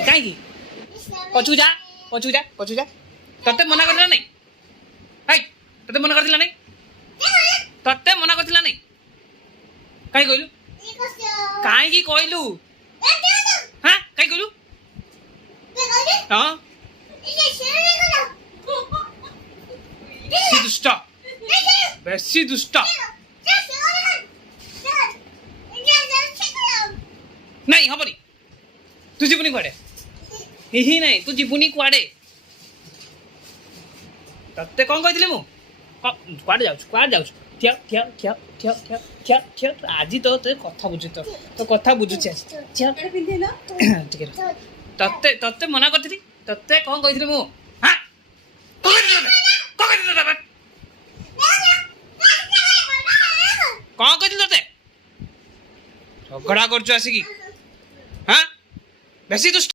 କାହିଁକି ପଛକୁ ଯା ପଛକୁ ଯା ତତେ ମନା କରିଥିଲା ନାଇଁ ହାଇ ତତେ ମନା କରିଥିଲା ନାଇଁ ତତେ ମନା କରିଥିଲା ନାଇଁ କାହିଁ କହିଲୁ କାହିଁକି କହିଲୁ ହଁ କାହିଁ କହିଲୁ ହଁ ବେଶୀ ଦୁଷ୍ଟ ବେଶୀ ଦୁଷ୍ଟ ନାଇଁ ହବନି ତୁ ଯିବୁନି କୁଆଡେ ହିଁ ନାଇଁ ତୁ ଯିବୁନି କୁଆଡେ ତତେ କଣ କହିଥିଲି ମୁଁ କୁଆଡେ ଯାଉଛୁ ଠିଆ ଠିଆ ଠିଆ ଠିଆ ଠିଆ ଠିଆ ଠିଆ ଆଜି ତ କଥା ବୁଝୁ ତ କଥା ବୁଝୁଛି ଆଜି ଟିକେ ତତେ ତତେ ମନା କରିଥିଲି ତତେ କଣ କହିଥିଲି ମୁଁ ହଁ କଣ କହିଥିଲି ତତେ ଝଗଡ଼ା କରୁଛୁ ଆସିକି ହଁ ବେଶୀ ଦୁଷ୍ଟ